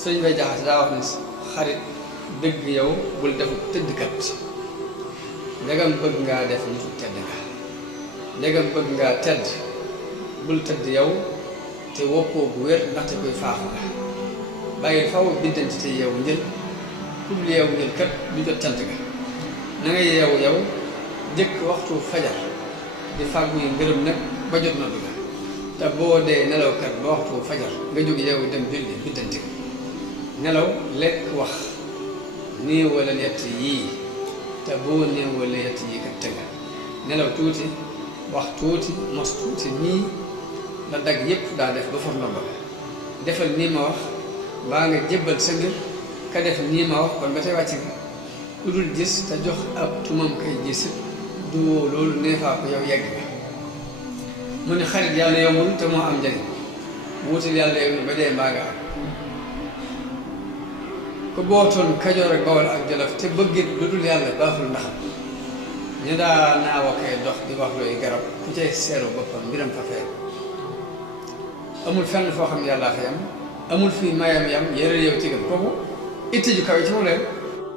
sëñ Bay Jaxate daa wax ne xarit dëgg yow bul defu tëddkat ndegam bëgg ngaa def nitu tedd nga ndegam bëgg ngaa tedd bul tëdd yow te woppoo bu wér ndaxte koy faaxu la bàyyil faw biddanti te yeewu njël kubli yeewu njël kat du jot cant ga na nga yeewu yow jëkk waxtu fajar di fàggu yi ngërëm nag ba jot na dugga te boo dee nelaw kat ba waxtu fajar nga jóg yeewu dem julli biddanti ga nelaw lekk wax nii wala yett yii te boo néew wala yett yii kat tënga nelaw tuuti wax tuuti mos tuuti nii la dagg yépp daa def ba for ndomba defal nii ma wax baa nga jébbal sa ngir ka def nii ma wax kon ba tey wàcc nga ku dul gis te jox ab tumam kay gis du woo loolu neefaa ko yow yegg nga mu ne xarit yàlla yombul te moo am njariñ wuutal yàlla yow ba dee mbaa nga am ku bootoon Kajoor ak Bawol ak Jolof te bëggit lu dul yàlla baaxul ndax ñu daa naaw koy dox di wax looy garab ku cay seeru boppam mbiram fa feer amul fenn foo xam ne yàllaa fa yam amul fii mayam yam yére yow tigam kooku itti ju kawe ci mu leen